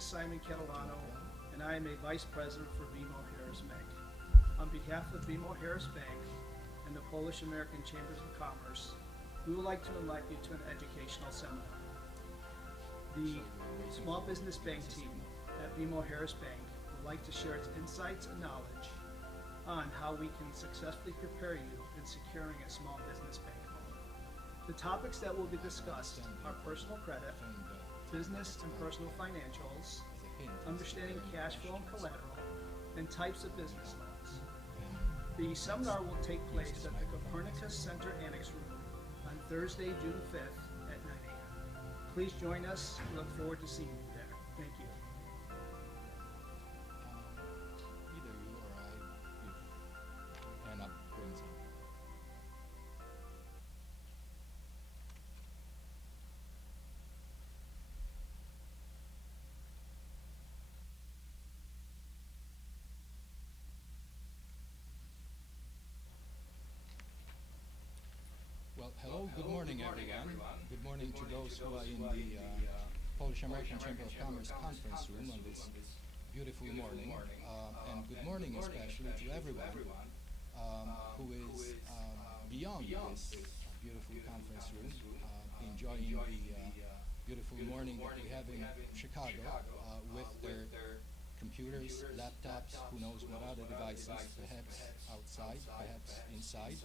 is Simon Catalano, and I am a Vice President for BMO Harris Bank. On behalf of BMO Harris Bank and the Polish American Chambers of Commerce, we would like to invite you to an educational seminar. The Small Business Bank team at BMO Harris Bank would like to share its insights and knowledge on how we can successfully prepare you in securing a small business bank loan. The topics that will be discussed are personal credit, business and personal financials, understanding cash flow and collateral, and types of business loans. The seminar will take place at the Copernicus Center Annex Room on Thursday, June 5th at 9 a.m. Please join us. We look forward to seeing you there. Thank you. Either you or I, if we end up doing something. Well, hello, good morning, everyone. Good morning to those who are in the Polish American Chamber of Commerce conference room on this beautiful morning. And good morning especially to everyone who is beyond this beautiful conference room, enjoying the beautiful morning that we have in Chicago with their computers, laptops, who knows what other devices, perhaps outside, perhaps inside.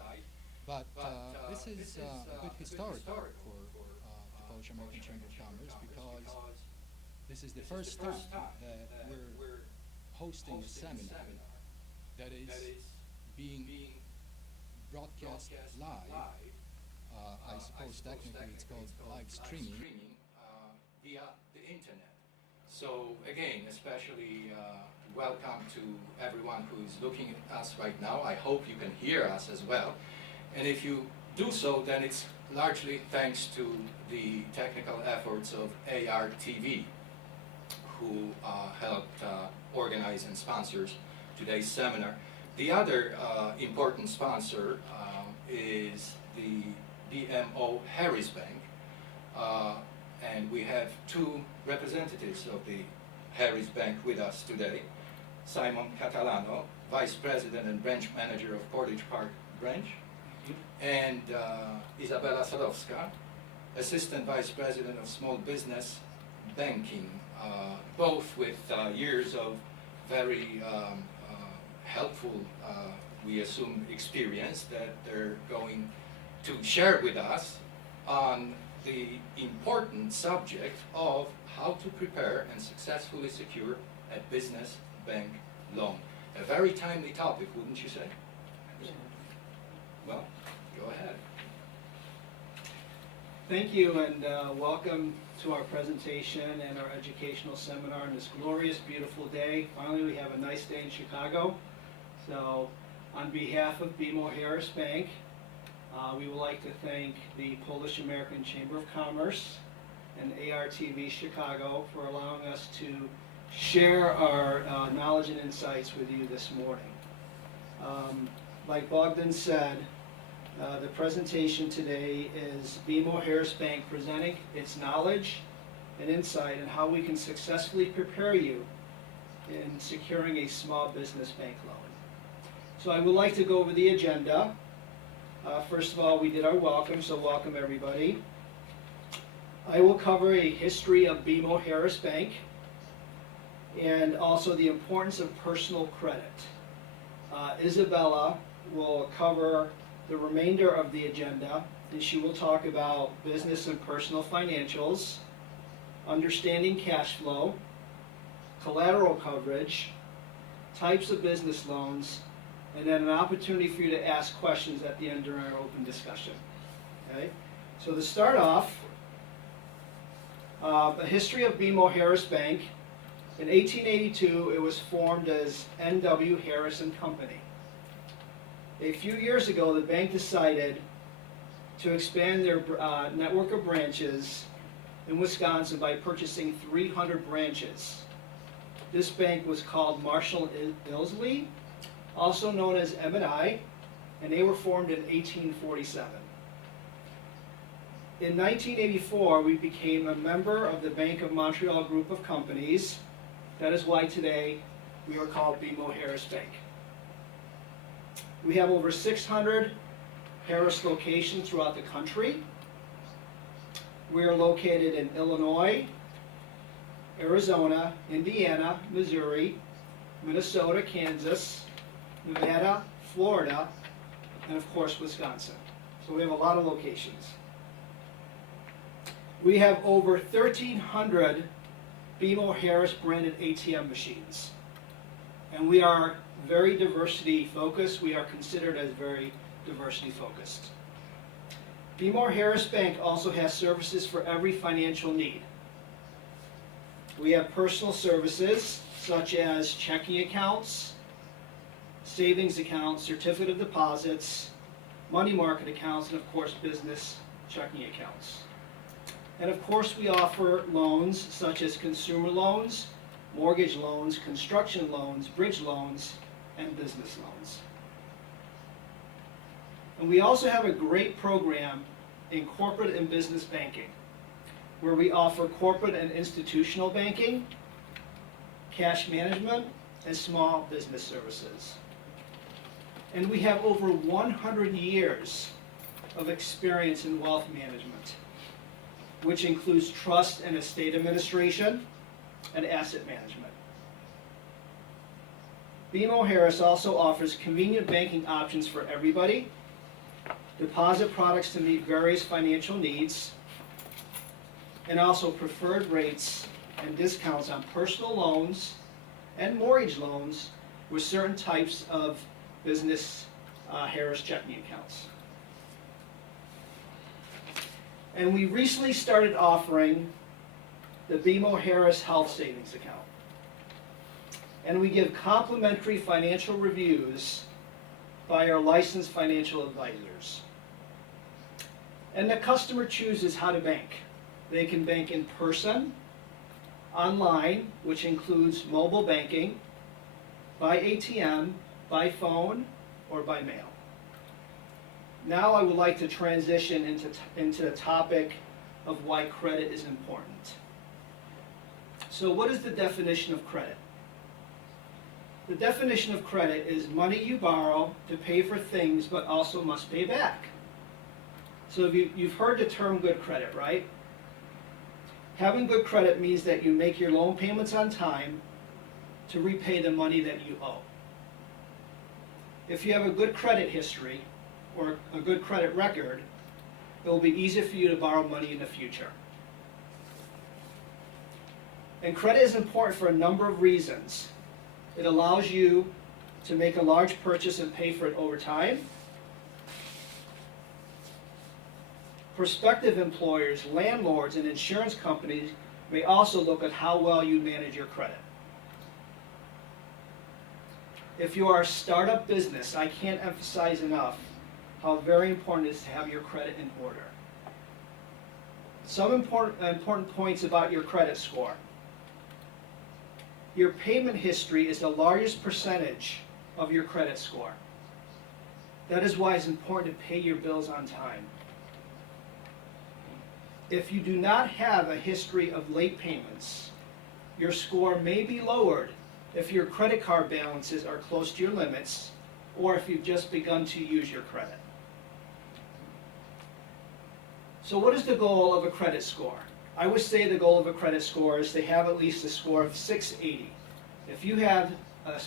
But this is a bit historical for the Polish American Chamber of Commerce, because this is the first time that we're hosting a seminar that is being broadcast live. I suppose technically it's called live streaming via the internet. So again, especially welcome to everyone who is looking at us right now. I hope you can hear us as well. And if you do so, then it's largely thanks to the technical efforts of ARTV, who helped organize and sponsors today's seminar. The other important sponsor is the BMO Harris Bank, and we have two representatives of the Harris Bank with us today. Simon Catalano, Vice President and Branch Manager of Portage Park Branch, and Izabela Sadowska, Assistant Vice President of Small Business Banking, both with years of very helpful, we assume, experience that they're going to share with us on the important subject of how to prepare and successfully secure a business bank loan. A very timely topic, wouldn't you say? Well, go ahead. Thank you, and welcome to our presentation and our educational seminar on this glorious, beautiful day. Finally, we have a nice day in Chicago. So, on behalf of BMO Harris Bank, we would like to thank the Polish American Chamber of Commerce and ARTV Chicago for allowing us to share our knowledge and insights with you this morning. Like Bogdan said, the presentation today is BMO Harris Bank presenting its knowledge and insight on how we can successfully prepare you in securing a small business bank loan. So I would like to go over the agenda. First of all, we did our welcome, so welcome everybody. I will cover a history of BMO Harris Bank and also the importance of personal credit. Izabela will cover the remainder of the agenda, and she will talk about business and personal financials, understanding cash flow, collateral coverage, types of business loans, and then an opportunity for you to ask questions at the end during our open discussion. Okay? So to start off, a history of BMO Harris Bank. In 1882, it was formed as N.W. Harris and Company. A few years ago, the bank decided to expand their network of branches in Wisconsin by purchasing 300 branches. This bank was called Marshall Ilsley, also known as M&I, and they were formed in 1847. in 1984, we became a member of the Bank of Montreal group of companies. That is why today we are called BMO Harris Bank. We have over 600 Harris locations throughout the country. We are located in Illinois, Arizona, Indiana, Missouri, Minnesota, Kansas, Nevada, Florida, and of course Wisconsin. So we have a lot of locations. We have over 1,300 BMO Harris branded ATM machines. And we are very diversity focused. We are considered as very diversity focused. BMO Harris Bank also has services for every financial need. We have personal services such as checking accounts, savings accounts, certificate of deposits, money market accounts, and of course business checking accounts. And of course we offer loans such as consumer loans, mortgage loans, construction loans, bridge loans, and business loans. And we also have a great program in corporate and business banking, where we offer corporate and institutional banking, cash management, and small business services. And we have over 100 years of experience in wealth management, which includes trust and estate administration and asset management. BMO Harris also offers convenient banking options for everybody, deposit products to meet various financial needs, and also preferred rates and discounts on personal loans and mortgage loans with certain types of business Harris checking accounts. And we recently started offering the BMO Harris Health Savings Account. And we give complimentary financial reviews by our licensed financial advisors. And the customer chooses how to bank. They can bank in person, online, which includes mobile banking, by ATM, by phone, or by mail. Now I would like to transition into the topic of why credit is important. So what is the definition of credit? The definition of credit is money you borrow to pay for things but also must pay back. So you've heard the term good credit, right? Having good credit means that you make your loan payments on time to repay the money that you owe. If you have a good credit history or a good credit record, it will be easier for you to borrow money in the future. And credit is important for a number of reasons. It allows you to make a large purchase and pay for it over time. Prospective employers, landlords, and insurance companies may also look at how well you manage your credit. If you are a startup business, I can't emphasize enough how very important it is to have your credit in order. Some important points about your credit score. Your payment history is the largest percentage of your credit score. That is why it's important to pay your bills on time. If you do not have a history of late payments, your score may be lowered if your credit card balances are close to your limits or if you've just begun to use your credit. So what is the goal of a credit score? I would say the goal of a credit score is to have at least a score of 680. If you have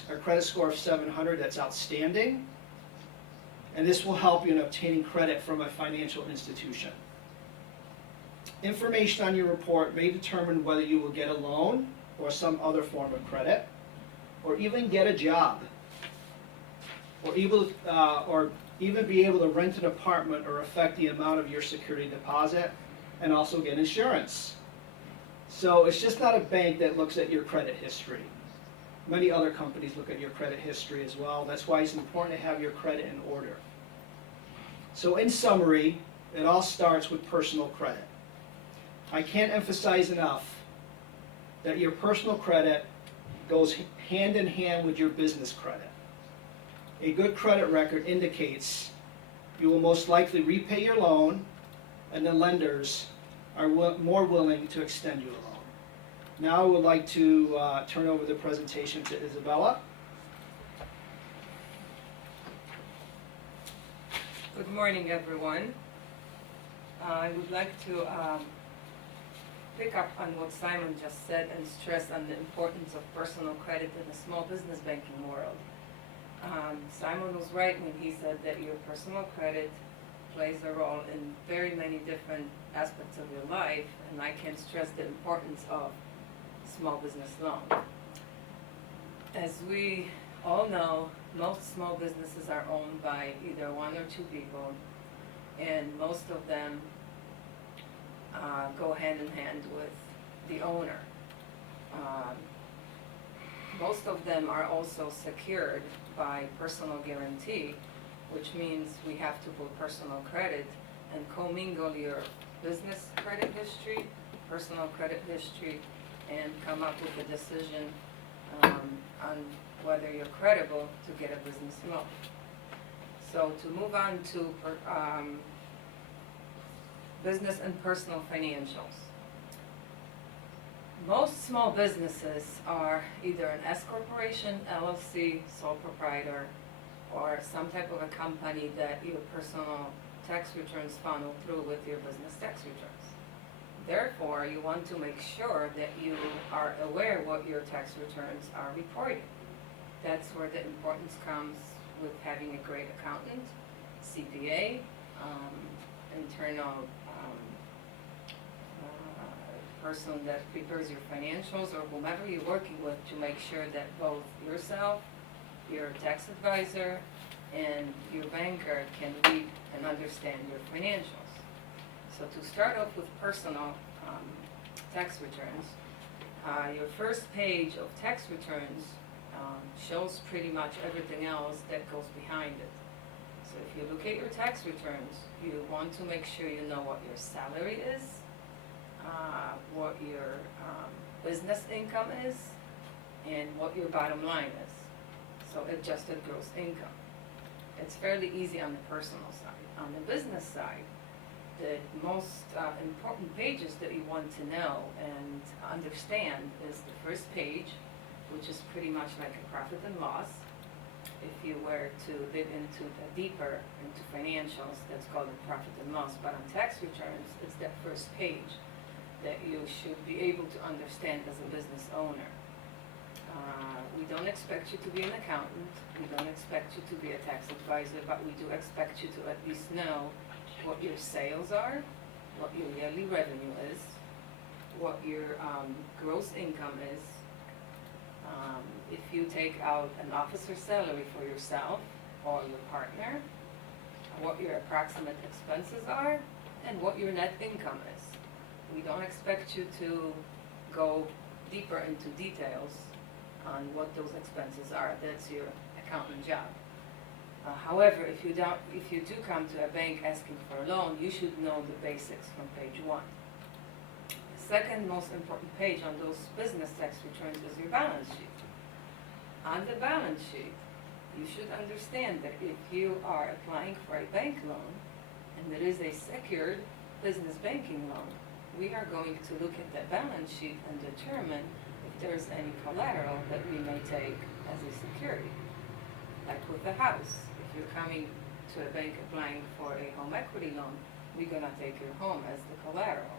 a credit score of 700, that's outstanding, and this will help you in obtaining credit from a financial institution. Information on your report may determine whether you will get a loan or some other form of credit, or even get a job, or even be able to rent an apartment or affect the amount of your security deposit, and also get insurance. So it's just not a bank that looks at your credit history. Many other companies look at your credit history as well. That's why it's important to have your credit in order. So in summary, it all starts with personal credit. I can't emphasize enough that your personal credit goes hand in hand with your business credit. A good credit record indicates you will most likely repay your loan and the lenders are more willing to extend you a loan. Now I would like to turn over the presentation to Izabela. Good morning, everyone. I would like to pick up on what Simon just said and stress on the importance of personal credit in the small business banking world. Simon was right when he said that your personal credit plays a role in very many different aspects of your life, and I can't stress the importance of small business loan. As we all know, most small businesses are owned by either one or two people, and most of them go hand in hand with the owner. Most of them are also secured by personal guarantee, which means we have to put personal credit and commingle your business credit history, personal credit history, and come up with a decision on whether you're credible to get a business loan. So to move on to business and personal financials. Most small businesses are either an S corporation, LLC, sole proprietor, or some type of a company that your personal tax returns funnel through with your business tax returns. Therefore, you want to make sure that you are aware what your tax returns are reporting. That's where the importance comes with having a great accountant, CPA, internal person that prepares your financials, or whomever you're working with, to make sure that both yourself, your tax advisor, and your banker can read and understand your financials. So to start off with personal tax returns, your first page of tax returns shows pretty much everything else that goes behind it. So if you look at your tax returns, you want to make sure you know what your salary is, what your business income is, and what your bottom line is. So adjusted gross income. It's fairly easy on the personal side. On the business side, the most important pages that you want to know and understand is the first page, which is pretty much like a profit and loss. If you were to dig into the deeper into financials, that's called a profit and loss. But on tax returns, it's that first page that you should be able to understand as a business owner. We don't expect you to be an accountant, we don't expect you to be a tax advisor, but we do expect you to at least know what your sales are, what your yearly revenue is, what your gross income is, if you take out an officer's salary for yourself or your partner, what your approximate expenses are, and what your net income is. We don't expect you to go deeper into details on what those expenses are. That's your accountant job. However, if you do come to a bank asking for a loan, you should know the basics from page 1. The second most important page on those business tax returns is your balance sheet. On the balance sheet, you should understand that if you are applying for a bank loan and it is a secured business banking loan, we are going to look at the balance sheet and determine if there's any collateral that we may take as a security. Like with a house, if you're coming to a bank applying for a home equity loan, we're gonna take your home as the collateral.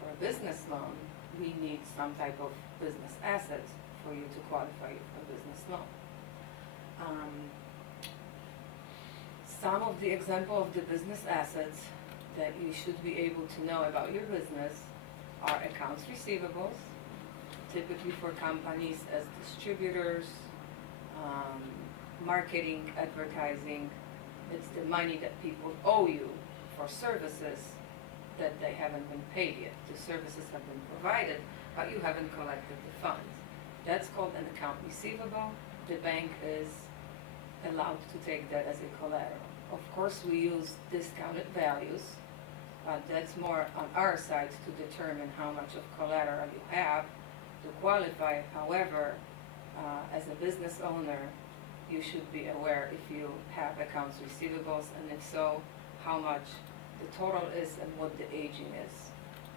For a business loan, we need some type of business assets for you to qualify for a business loan. Some of the example of the business assets that you should be able to know about your business are accounts receivables, typically for companies as distributors, marketing, advertising. It's the money that people owe you for services that they haven't been paid yet. The services have been provided, but you haven't collected the funds. That's called an account receivable. The bank is allowed to take that as a collateral. Of course, we use discounted values, but that's more on our side to determine how much of collateral you have to qualify. However, as a business owner, you should be aware if you have accounts receivables, and if so, how much the total is and what the aging is.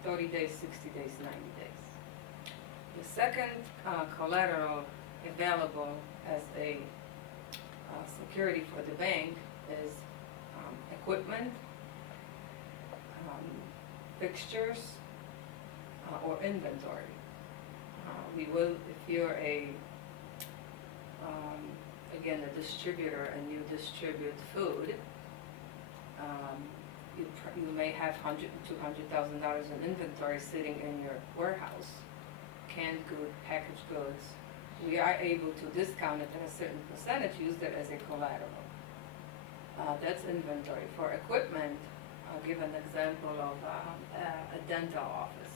30 days, 60 days, 90 days. The second collateral available as a security for the bank is equipment, fixtures, or inventory. We will, if you're again, a distributor and you distribute food, you may have $100,000 to $200,000 in inventory sitting in your warehouse, canned good, packaged goods. We are able to discount it at a certain percentage, use that as a collateral. That's inventory. For equipment, I'll give an example of a dental office.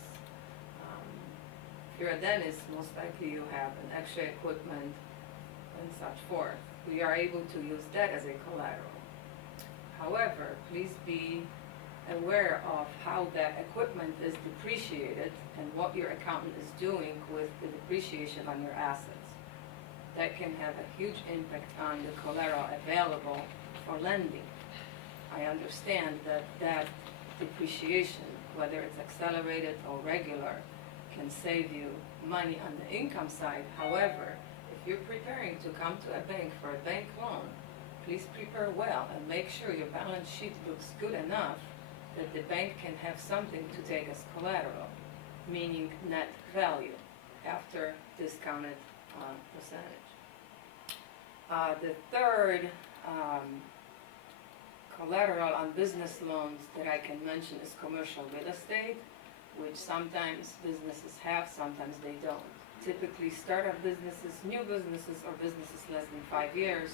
If you're a dentist, most likely you have an extra equipment and such forth. We are able to use that as a collateral. However, please be aware of how that equipment is depreciated and what your accountant is doing with the depreciation on your assets. That can have a huge impact on the collateral available for lending. I understand that depreciation, whether it's accelerated or regular, can save you money on the income side. However, if you're preparing to come to a bank for a bank loan, please prepare well and make sure your balance sheet looks good enough that the bank can have something to take as collateral, meaning net value after discounted percentage. The third collateral on business loans that I can mention is commercial real estate, which sometimes businesses have, sometimes they don't. Typically, startup businesses, new businesses, or businesses less than 5 years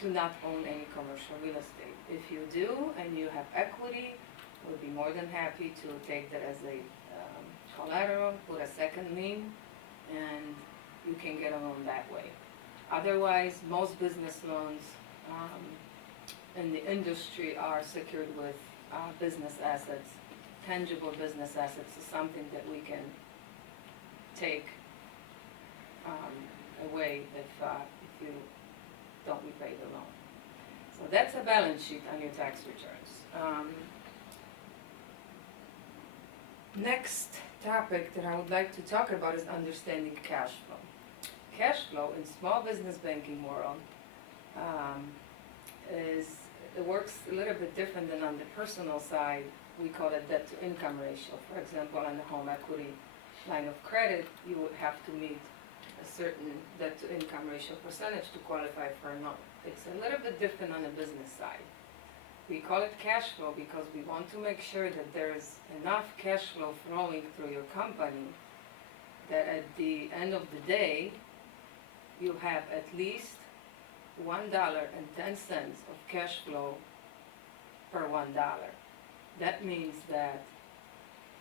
do not own any commercial real estate. If you do and you have equity, we'll be more than happy to take that as a collateral, put a second lien, and you can get a loan that way. Otherwise, most business loans in the industry are secured with business assets. Tangible business assets is something that we can take away if you don't repay the loan. So that's a balance sheet on your tax returns. Next topic that I would like to talk about is understanding cash flow. Cash flow in small business banking world it works a little bit different than on the personal side. We call it debt to income ratio. For example, on the home equity line of credit, you would have to meet a certain debt to income ratio percentage to qualify for a loan. It's a little bit different on the business side. We call it cash flow because we want to make sure that there's enough cash flow flowing through your company that at the end of the day, you have at least $1.10 of cash flow per $1. That means that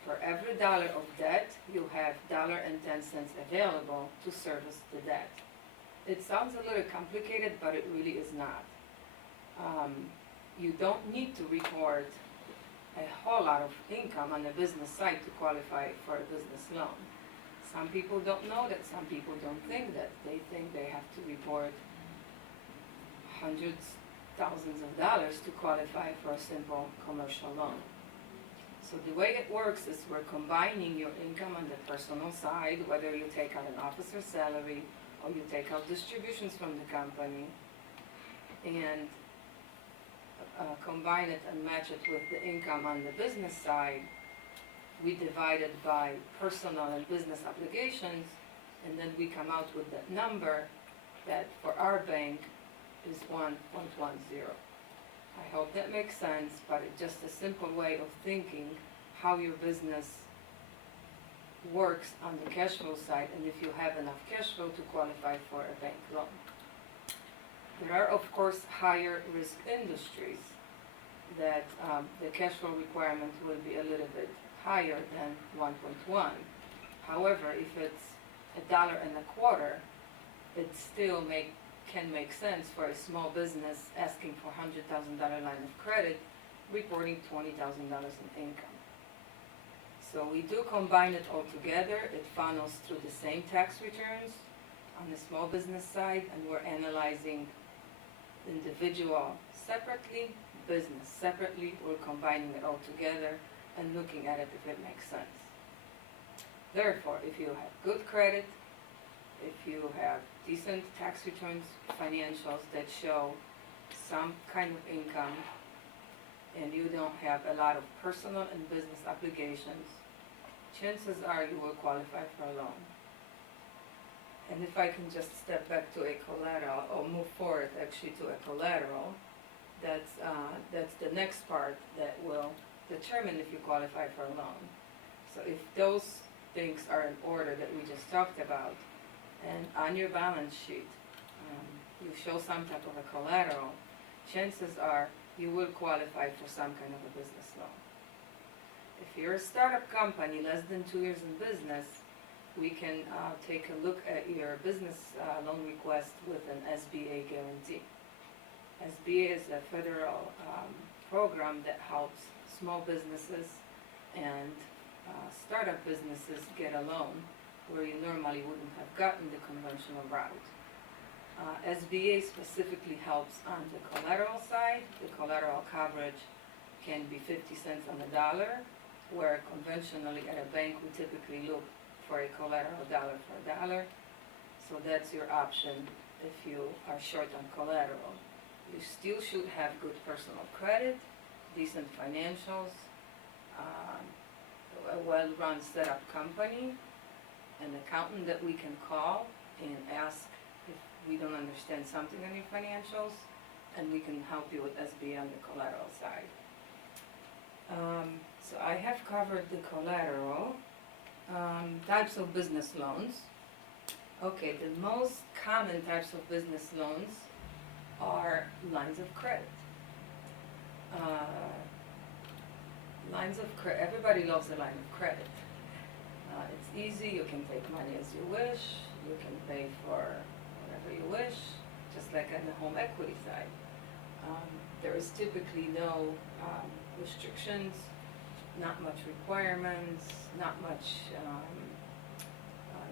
for every dollar of debt, you have $1.10 available to service the debt. It sounds a little complicated, but it really is not. You don't need to record a whole lot of income on the business side to qualify for a business loan. Some people don't know that, some people don't think that. They think they have to report hundreds, thousands of dollars to qualify for a simple commercial loan. So the way it works is we're combining your income on the personal side, whether you take out an officer's salary or you take out distributions from the company, and combine it and match it with the income on the business side. We divide it by personal and business obligations, and then we come out with that number that for our bank is 1.10. I hope that makes sense, but it's just a simple way of thinking how your business works on the cash flow side, and if you have enough cash flow to qualify for a bank loan. There are, of course, higher risk industries that the cash flow requirement will be a little bit higher than 1.1. However, if it's $1.25, it still can make sense for a small business asking for $100,000 line of credit, reporting $20,000 in income. So we do combine it all together. It funnels through the same tax returns on the small business side, and we're analyzing individual separately, business separately. We're combining it all together and looking at it if it makes sense. Therefore, if you have good credit, if you have decent tax returns, financials that show some kind of income, and you don't have a lot of personal and business obligations, chances are you will qualify for a loan. And if I can just step back to a collateral, or move forward actually to a collateral, that's the next part that will determine if you qualify for a loan. So if those things are in order that we just talked about, and on your balance sheet, you show some type of a collateral, chances are you will qualify for some kind of a business loan. If you're a startup company, less than 2 years in business, we can take a look at your business loan request with an SBA guarantee. SBA is a federal program that helps small businesses and startup businesses get a loan where you normally wouldn't have gotten the conventional route. SBA specifically helps on the collateral side. The collateral coverage can be 50 cents on the dollar, where conventionally at a bank we typically look for a collateral dollar for a dollar. So that's your option if you are short on collateral. You still should have good personal credit, decent financials, a well-run set-up company, an accountant that we can call and ask if we don't understand something on your financials, and we can help you with SBA on the collateral side. So I have covered the collateral. Types of business loans. Okay, the most common types of business loans are lines of credit. Everybody loves a line of credit. It's easy, you can take money as you wish, you can pay for whatever you wish, just like on the home equity side. There is typically no restrictions, not much requirements, not much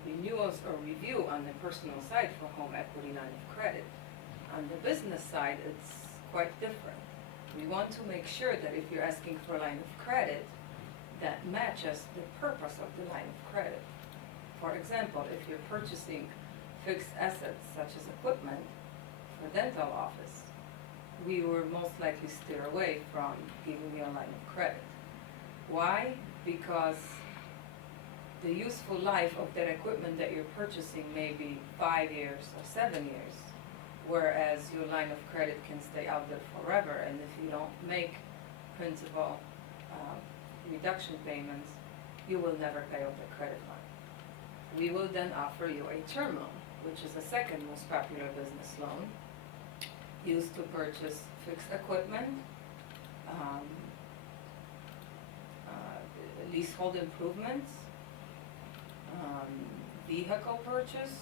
renewals or review on the personal side for home equity line of credit. On the business side, it's quite different. We want to make sure that if you're asking for a line of credit, that matches the purpose of the line of credit. For example, if you're purchasing fixed assets such as equipment for dental office, we will most likely steer away from giving you a line of credit. Why? Because the useful life of that equipment that you're purchasing may be 5 years or 7 years, whereas your line of credit can stay out there forever, and if you don't make principal reduction payments, you will never pay off the credit line. We will then offer you a term loan, which is the second most popular business loan, used to purchase fixed equipment, leasehold improvements, vehicle purchase,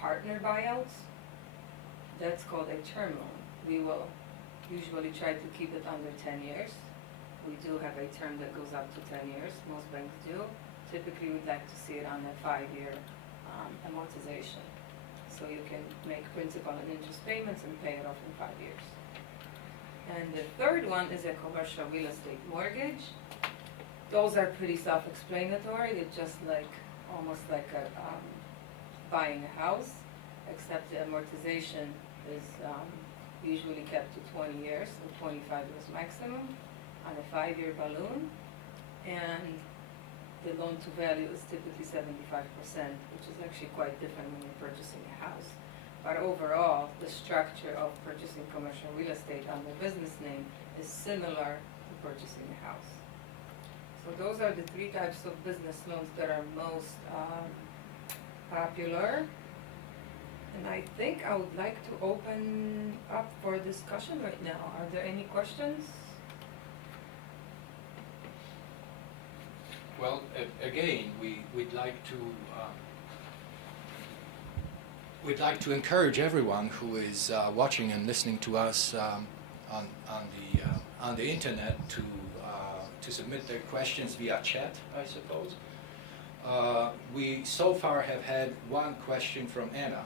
partner buyouts. That's called a term loan. We will usually try to keep it under 10 years. We do have a term that goes up to 10 years. Most banks do. Typically, we'd like to see it on a 5-year amortization. So you can make principal and interest payments and pay it off in 5 years. And the third one is a commercial real estate mortgage. Those are pretty self-explanatory. They're just like, almost like buying a house, except the amortization is usually kept to 20 years or 25 years maximum on a 5-year balloon. And the loan to value is typically 75%, which is actually quite different when you're purchasing a house. But overall, the structure of purchasing commercial real estate under business name is similar to purchasing a house. So those are the 3 types of business loans that are most popular. And I think I would like to open up for discussion right now. Are there any questions? Well, again, we'd like to encourage everyone who is watching and listening to us on the internet to submit their questions via chat, I suppose. We so far have had one question from Anna.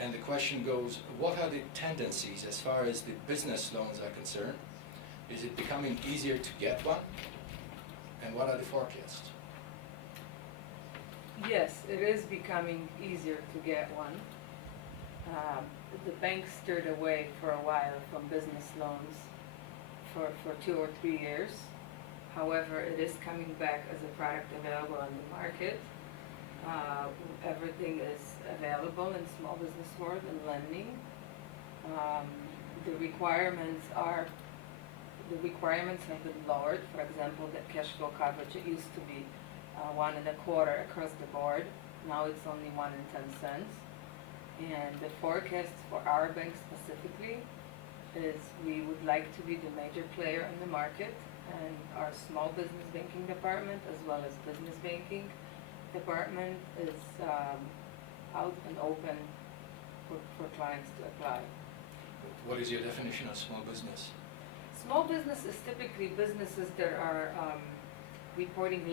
And the question goes, what are the tendencies as far as the business loans are concerned? Is it becoming easier to get one? And what are the forecasts? Yes, it is becoming easier to get one. The bank steered away for a while from business loans for 2 or 3 years. However, it is coming back as a product available on the market. Everything is available in small business world and lending. The requirements have been lowered. For example, the cash flow coverage, it used to be 1.25 across the board. Now it's only 1 in 10 cents. And the forecast for our bank specifically is we would like to be the major player in the market, and our small business banking department as well as business banking department is out and open for clients to apply. What is your definition of small business? Small business is typically businesses that are reporting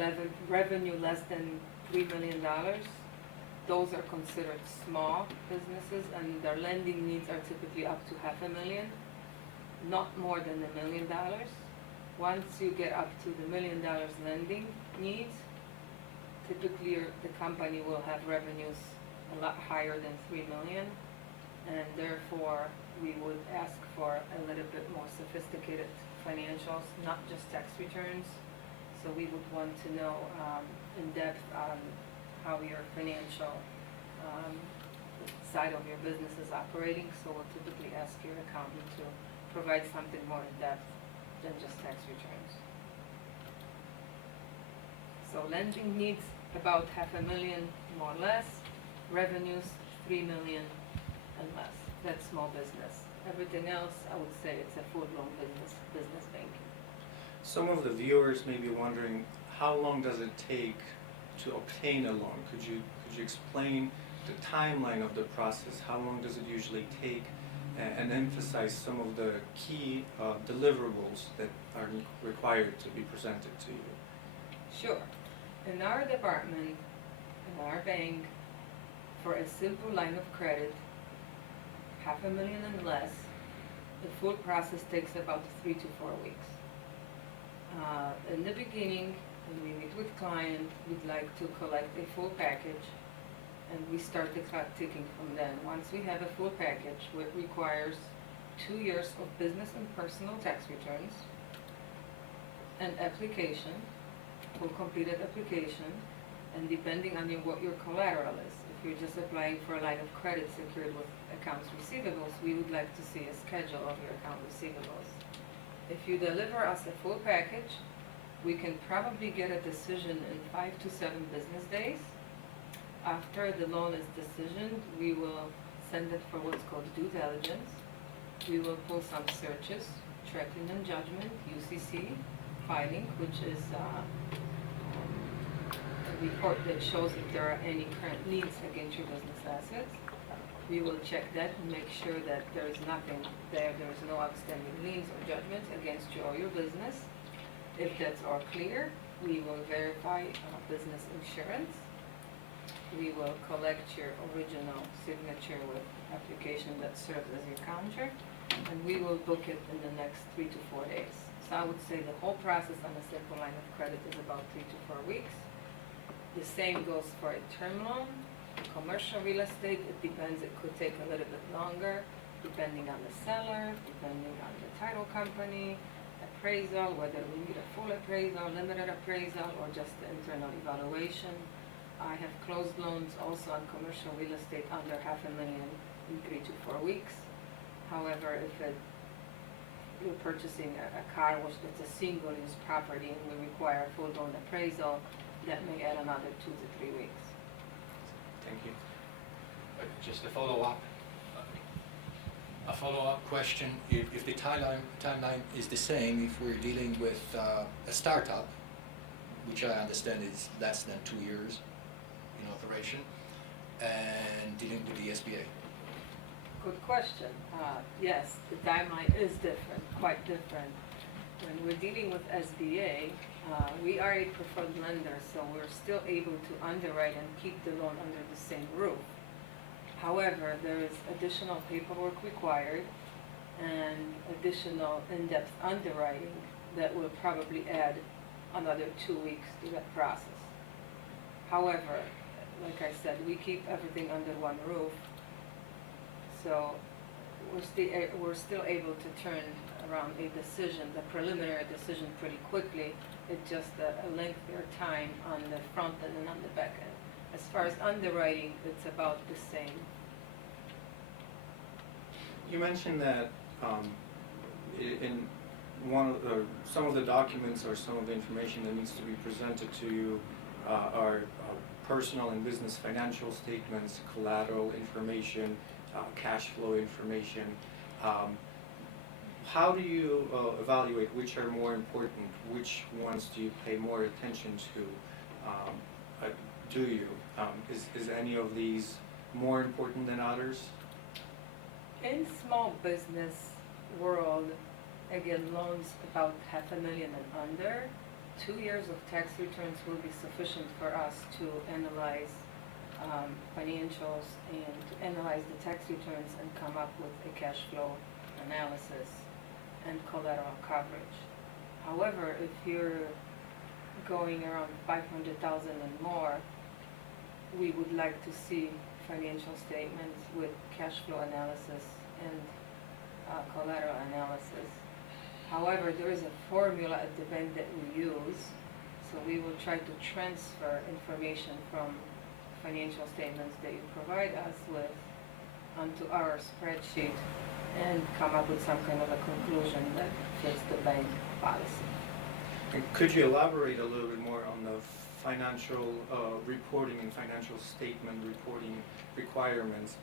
revenue less than $3 million. Those are considered small businesses, and their lending needs are typically up to $500,000, not more than $1 million. Once you get up to the $1 million lending needs, typically the company will have revenues a lot higher than $3 million, and therefore we would ask for a little bit more sophisticated financials, not just tax returns. So we would want to know in depth on how your financial side of your business is operating. So we'll typically ask your accountant to provide something more in depth than just tax returns. So lending needs about $500,000 more or less, revenues $3 million and less. That's small business. Everything else, I would say it's a full-blown business banking. Some of the viewers may be wondering, how long does it take to obtain a loan? Could you explain the timeline of the process? How long does it usually take, and emphasize some of the key deliverables that are required to be presented to you? Sure. In our department, in our bank, for a simple line of credit, $500,000 and less, the full process takes about 3 to 4 weeks. In the beginning, when we meet with client, we'd like to collect a full package, and we start the clock ticking from then. Once we have a full package, which requires 2 years of business and personal tax returns, an application, full completed application, and depending on what your collateral is. If you're just applying for a line of credit secured with accounts receivables, we would like to see a schedule of your account receivables. If you deliver us a full package, we can probably get a decision in 5 to 7 business days. After the loan is decisioned, we will send it for what's called due diligence. We will pull some searches, tracking and judgment, UCC, filing, which is a report that shows if there are any current liens against your business assets. We will check that and make sure that there is nothing there is no outstanding liens or judgments against you or your business. If that's all clear, we will verify business insurance. We will collect your original signature with application that serves as your counter, and we will book it in the next 3 to 4 days. So I would say the whole process on a simple line of credit is about 3 to 4 weeks. The same goes for a term loan. Commercial real estate, it depends, it could take a little bit longer, depending on the seller, depending on the title company, appraisal, whether we need a full appraisal, limited appraisal, or just the internal evaluation. I have closed loans also on commercial real estate under $500,000 in 3 to 4 weeks. However, if you're purchasing a car which that's a single-use property and we require a full-blown appraisal, that may add another 2 to 3 weeks. Thank you. Just a follow-up question. If the timeline is the same, if we're dealing with a startup, which I understand is less than 2 years in operation, and dealing with the SBA? Good question. Yes, the timeline is different, quite different. When we're dealing with SBA, we are a preferred lender, so we're still able to underwrite and keep the loan under the same roof. However, there is additional paperwork required and additional in-depth underwriting that will probably add another 2 weeks to that process. However, like I said, we keep everything under one roof, so we're still able to turn around a decision, the preliminary decision, pretty quickly. It's just a lengthier time on the front end and on the back end. As far as underwriting, it's about the same. You mentioned that in some of the documents or some of the information that needs to be presented to you are personal and business financial statements, collateral information, cash flow information. How do you evaluate which are more important? Which ones do you pay more attention to? Do you? Is any of these more important than others? In small business world, again, loans about $500,000 and under, 2 years of tax returns will be sufficient for us to analyze financials and to analyze the tax returns and come up with a cash flow analysis and collateral coverage. However, if you're going around 500,000 and more, we would like to see financial statements with cash flow analysis and collateral analysis. However, there is a formula at the bank that we use, so we will try to transfer information from financial statements that you provide us with onto our spreadsheet and come up with some kind of a conclusion that fits the bank policy. And could you elaborate a little bit more on the financial reporting and financial statement reporting requirements?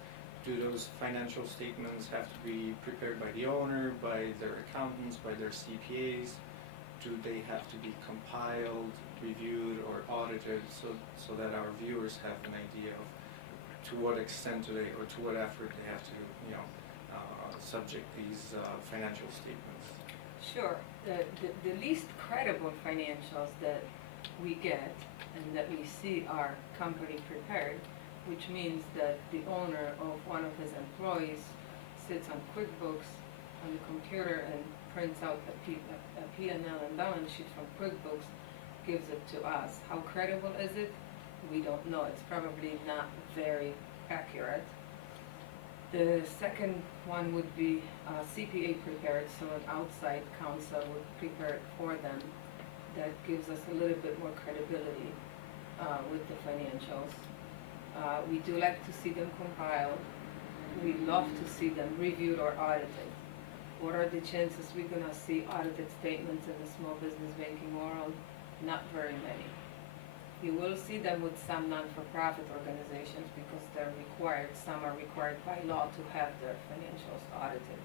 Do those financial statements have to be prepared by the owner, by their accountants, by their CPAs? Do they have to be compiled, reviewed, or audited so that our viewers have an idea of to what extent do they, or to what effort they have to, subject these financial statements? Sure. The least credible financials that we get and that we see our company prepared, which means that the owner of one of his employees sits on QuickBooks on the computer and prints out a P&L and balance sheet from QuickBooks, gives it to us. How credible is it? We don't know. It's probably not very accurate. The second one would be CPA prepared, so an outside counsel would prepare it for them. That gives us a little bit more credibility with the financials. We do like to see them compiled. We love to see them reviewed or audited. What are the chances we're going to see audited statements in the small business banking world? Not very many. You will see them with some non-for-profit organizations because they're required. Some are required by law to have their financials audited.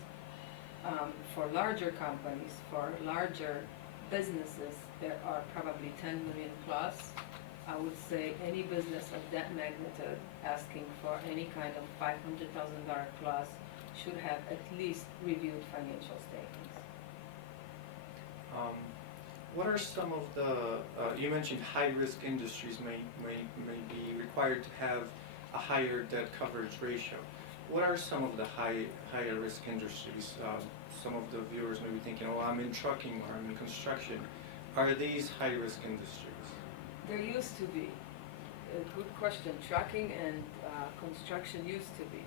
For larger companies, for larger businesses, there are probably 10 million plus. I would say any business of that magnitude asking for any kind of $500,000 plus should have at least reviewed financial statements. What are some of the, you mentioned high-risk industries may be required to have a higher debt coverage ratio. What are some of the higher risk industries? Some of the viewers may be thinking, oh, I'm in trucking or I'm in construction. Are these high-risk industries? There used to be. A good question. Trucking and construction used to be.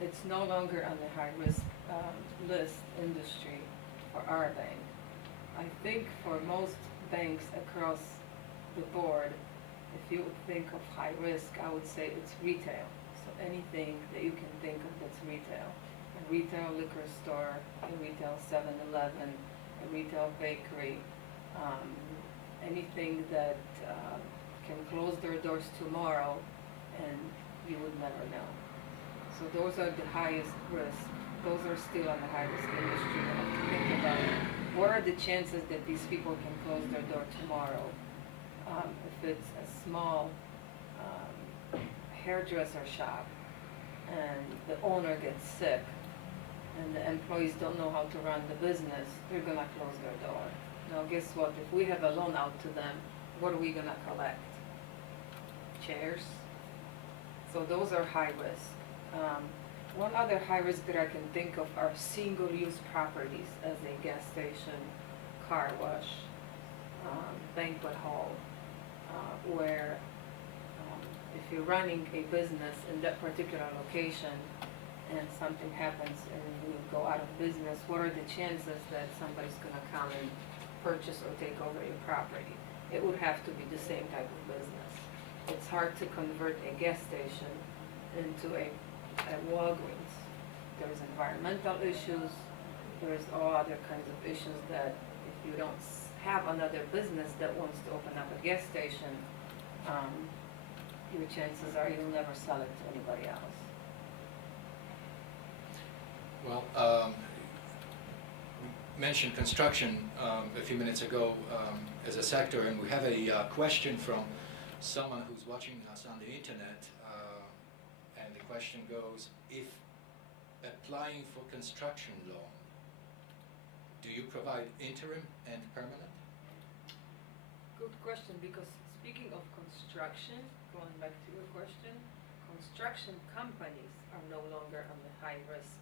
It's no longer on the high-risk list industry for our bank. I think for most banks across the board, if you would think of high risk, I would say it's retail. So anything that you can think of that's retail. A retail liquor store, a retail 7-Eleven, a retail bakery, anything that can close their doors tomorrow and you would never know. So those are the highest risk. Those are still on the high risk industry. You have to think about what are the chances that these people can close their door tomorrow. If it's a small hairdresser shop and the owner gets sick and the employees don't know how to run the business, they're gonna close their door. Now guess what, if we have a loan out to them, what are we gonna collect? Chairs? So those are high risk. One other high risk that I can think of are single-use properties, as a gas station, car wash, banquet hall, where if you're running a business in that particular location and something happens and you go out of business, what are the chances that somebody's gonna come and purchase or take over your property? It would have to be the same type of business. It's hard to convert a gas station into a Walgreens. There's environmental issues, there's all other kinds of issues that if you don't have another business that wants to open up a gas station, your chances are you'll never sell it to anybody else. Well, we mentioned construction a few minutes ago as a sector, and we have a question from someone who's watching us on the internet, and the question goes, if applying for construction loan, do you provide interim and permanent? Good question, because speaking of construction, going back to your question, construction companies are no longer on the high risk,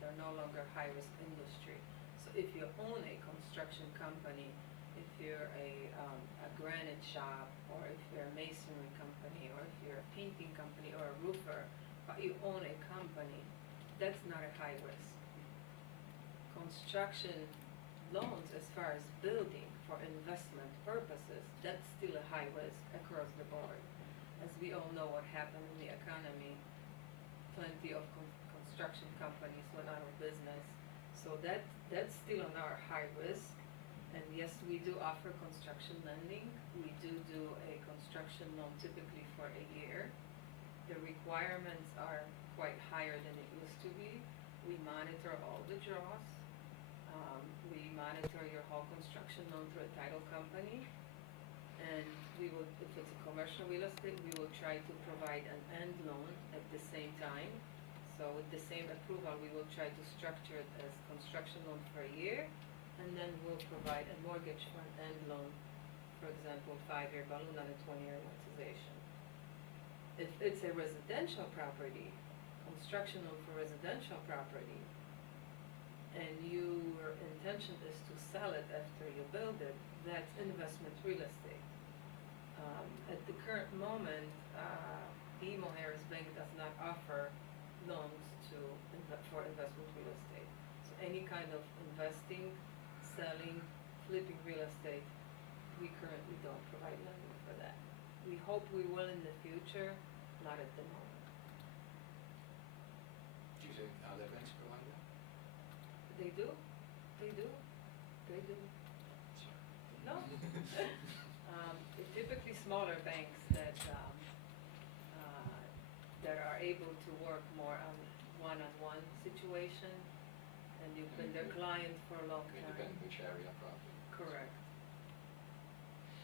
they're no longer high risk industry. So if you own a construction company, if you're a granite shop, or if you're a masonry company, or if you're a painting company or a roofer, but you own a company, that's not a high risk. Construction loans, as far as building for investment purposes, that's still a high risk across the board. As we all know what happened in the economy, plenty of construction companies went out of business. So that's still on our high risk. And yes, we do offer construction lending. We do a construction loan typically for a year. The requirements are quite higher than it used to be. We monitor all the draws. We monitor your whole construction loan through a title company. And we will, if it's a commercial real estate, we will try to provide an end loan at the same time. So with the same approval, we will try to structure it as construction loan for a year, and then we'll provide a mortgage for an end loan, for example, 5-year balloon on a 20-year amortization. If it's a residential property, construction loan for residential property, and your intention is to sell it after you build it, that's investment real estate. At the current moment, BMO Harris Bank does not offer loans for investment real estate. So any kind of investing, selling, flipping real estate, we currently don't provide lending for that. We hope we will in the future, not at the moment. Do you think other banks provide that? They do. No. Typically smaller banks that are able to work more on one-on-one situation, and you've been their client for a long time. Depending which area probably. Correct.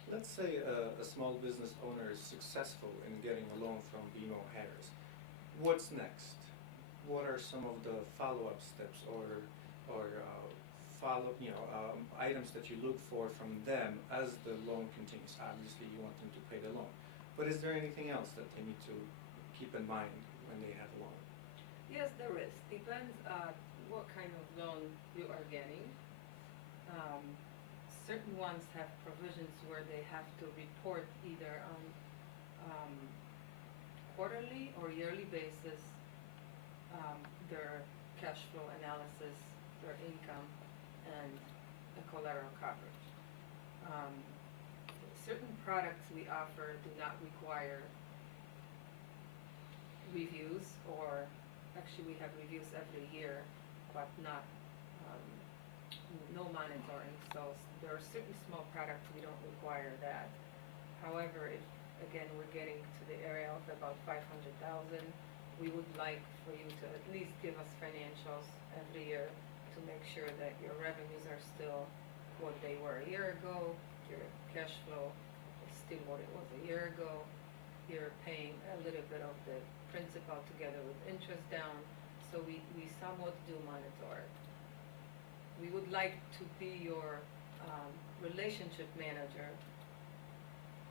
Let's say a small business owner is successful in getting a loan from BMO Harris. What's next? What are some of the follow-up steps or items that you look for from them as the loan continues? Obviously, you want them to pay the loan, but is there anything else that they need to keep in mind when they have a loan? Yes, there is. Depends what kind of loan you are getting. Certain ones have provisions where they have to report either on quarterly or yearly basis their cash flow analysis, their income, and the collateral coverage. Certain products we offer do not require reviews, or actually we have reviews every year, but not no monitoring. So there are certain small products we don't require that. However, if again we're getting to the area of about 500,000, we would like for you to at least give us financials every year to make sure that your revenues are still what they were a year ago, your cash flow is still what it was a year ago, you're paying a little bit of the principal together with interest down, so we somewhat do monitor it. We would like to be your relationship manager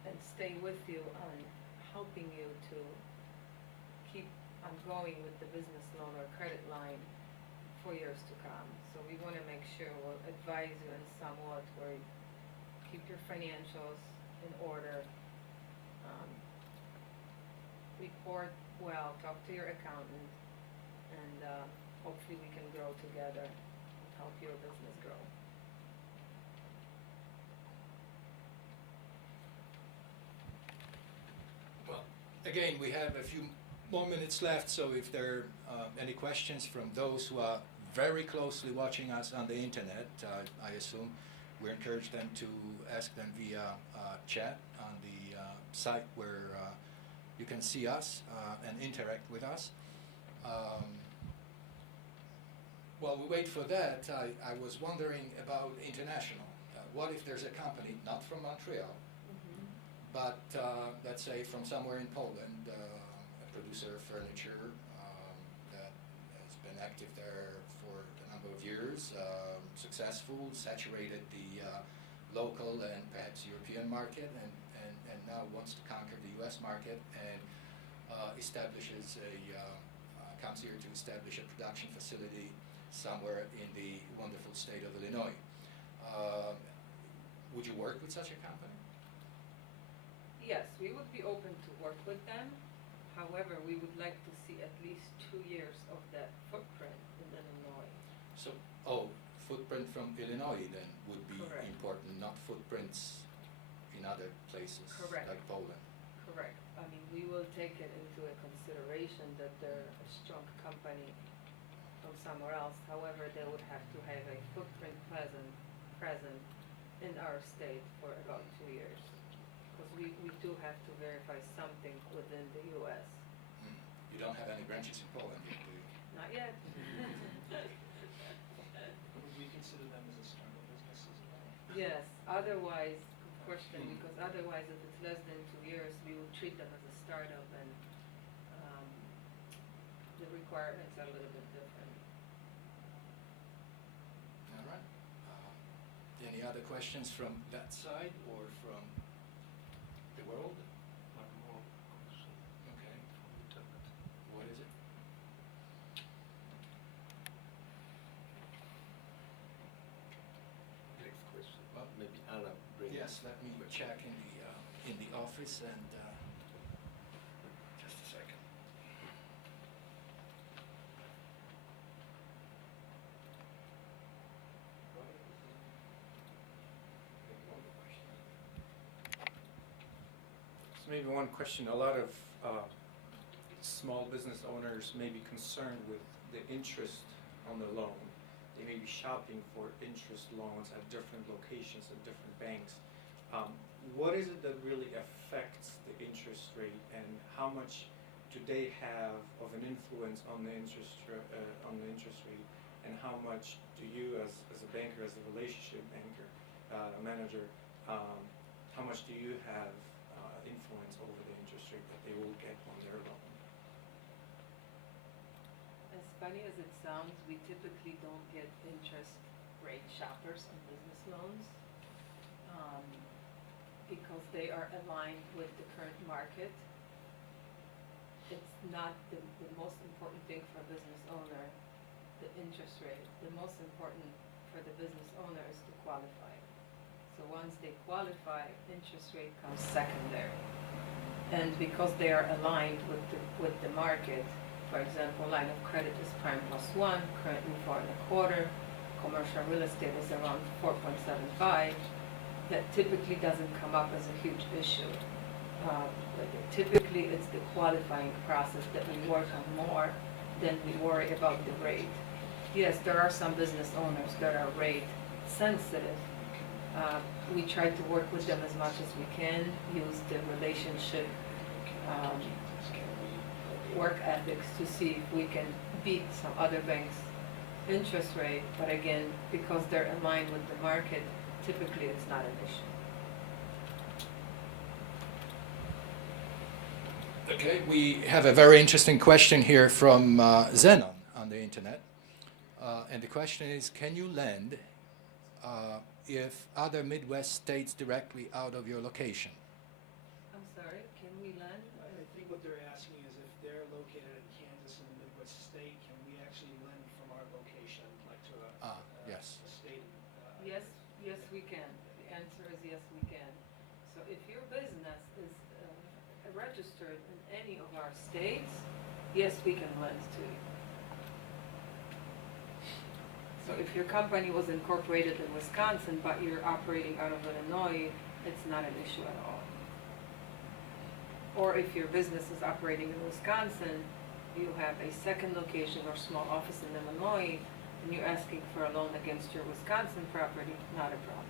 and stay with you on helping you to ongoing with the business loan or credit line for years to come. So we want to make sure we'll advise you in somewhat where you keep your financials in order, report well, talk to your accountant, and hopefully we can grow together and help your business grow. Well, again, we have a few more minutes left, so if there are any questions from those who are very closely watching us on the internet, I assume we encourage them to ask them via chat on the site where you can see us and interact with us. While we wait for that, I was wondering about international. What if there's a company not from Montreal, but let's say from somewhere in Poland, a producer of furniture that has been active there for a number of years, successful, saturated the local and perhaps European market, and now wants to conquer the US market and establishes comes here to establish a production facility somewhere in the wonderful state of Illinois. Would you work with such a company? Yes, we would be open to work with them. However, we would like to see at least 2 years of that footprint in Illinois. So, footprint from Illinois then would be Correct. important, not footprints in other places Correct. like Poland. Correct. I mean, we will take it into a consideration that they're a strong company from somewhere else. However, they would have to have a footprint present in our state for about 2 years. Because we do have to verify something within the US. You don't have any branches in Poland, do you? Not yet. Would we consider them as a startup business as well? Yes, otherwise, good question, because otherwise if it's less than 2 years, we would treat them as a startup and the requirements are a little bit different. All right. Any other questions from that side or from the world? Okay. What is it? Next question. Well, Maybe Anna bring. Yes, let me check in the office and just a second. So maybe one question, a lot of small business owners may be concerned with the interest on the loan. They may be shopping for interest loans at different locations, at different banks. What is it that really affects the interest rate, and how much do they have of an influence on the interest rate, and how much do you as a banker, as a relationship banker, manager, how much do you have influence over the interest rate that they will get on their loan? As funny as it sounds, we typically don't get interest rate shoppers on business loans because they are aligned with the current market. It's not the most important thing for a business owner, the interest rate. The most important for the business owner is to qualify. So once they qualify, interest rate comes secondary. And because they are aligned with the market, for example, line of credit is prime +1, currently 4.25, commercial real estate is around 4.75. That typically doesn't come up as a huge issue. But typically it's the qualifying process that we work on more than we worry about the rate. Yes, there are some business owners that are rate sensitive. We try to work with them as much as we can, use the relationship work ethics to see if we can beat some other banks' interest rate, but again, because they're aligned with the market, typically it's not an issue. Okay, we have a very interesting question here from Zenon on the internet. And the question is, can you lend if other Midwest states directly out of your location? I'm sorry, can we lend? I think what they're asking is if they're located in Yes, we can. The answer is yes, we can. So if your business is registered in any of our states, yes, we can lend to you. So if your company was incorporated in Wisconsin, but you're operating out of Illinois, it's not an issue at all. Or if your business is operating in Wisconsin, you have a second location or small office in Illinois, and you're asking for a loan against your Wisconsin property, not a problem.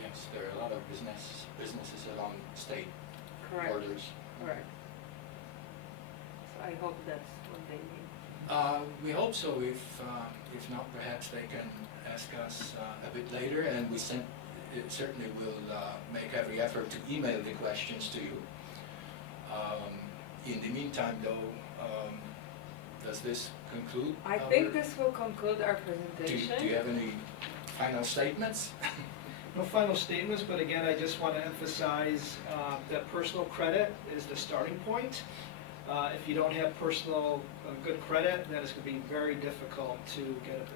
Yes, there are a lot of businesses along state Correct. borders. Correct. So I hope that's what they need. We hope so. If not, perhaps they can ask us a bit later, and we certainly will make every effort to email the questions to you. In the meantime, though, does this conclude? I think this will conclude our presentation. Do you have any final statements? No final statements, but again, I just want to emphasize that personal credit is the starting point. If you don't have personal good credit, then it's going to be very difficult to get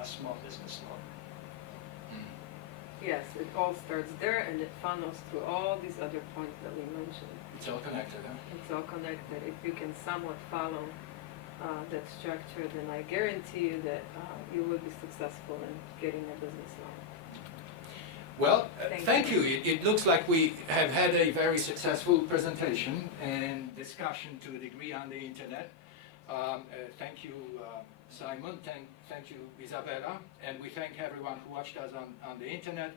a small business loan. Yes, it all starts there and it funnels through all these other points that we mentioned. It's all connected, huh? It's all connected. If you can somewhat follow that structure, then I guarantee you that you will be successful in getting a business loan. Well, Thank thank you. It looks like we have had a very successful presentation and discussion to a degree on the internet. Thank you, Simon. Thank you, Izabela. And we thank everyone who watched us on the internet.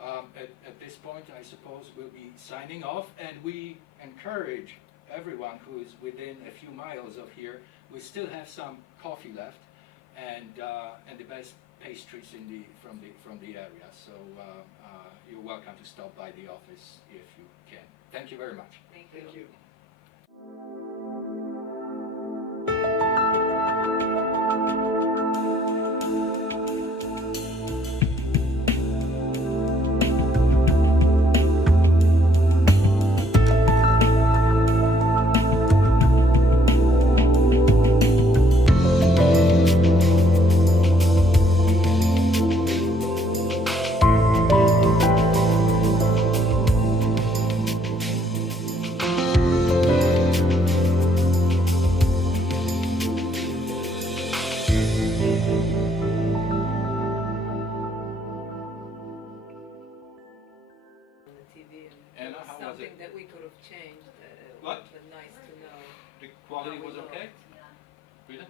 At this point, I suppose we'll be signing off, and we encourage everyone who is within a few miles of here. We still have some coffee left, and the best pastries from the area. So you're welcome to stop by the office if you can. Thank you very much. Thank you. Thank you. On the TV, and Anna, it was how was something it? that we could have changed. It would What? have been nice to know. The quality how we was looked. okay? Yeah. Really?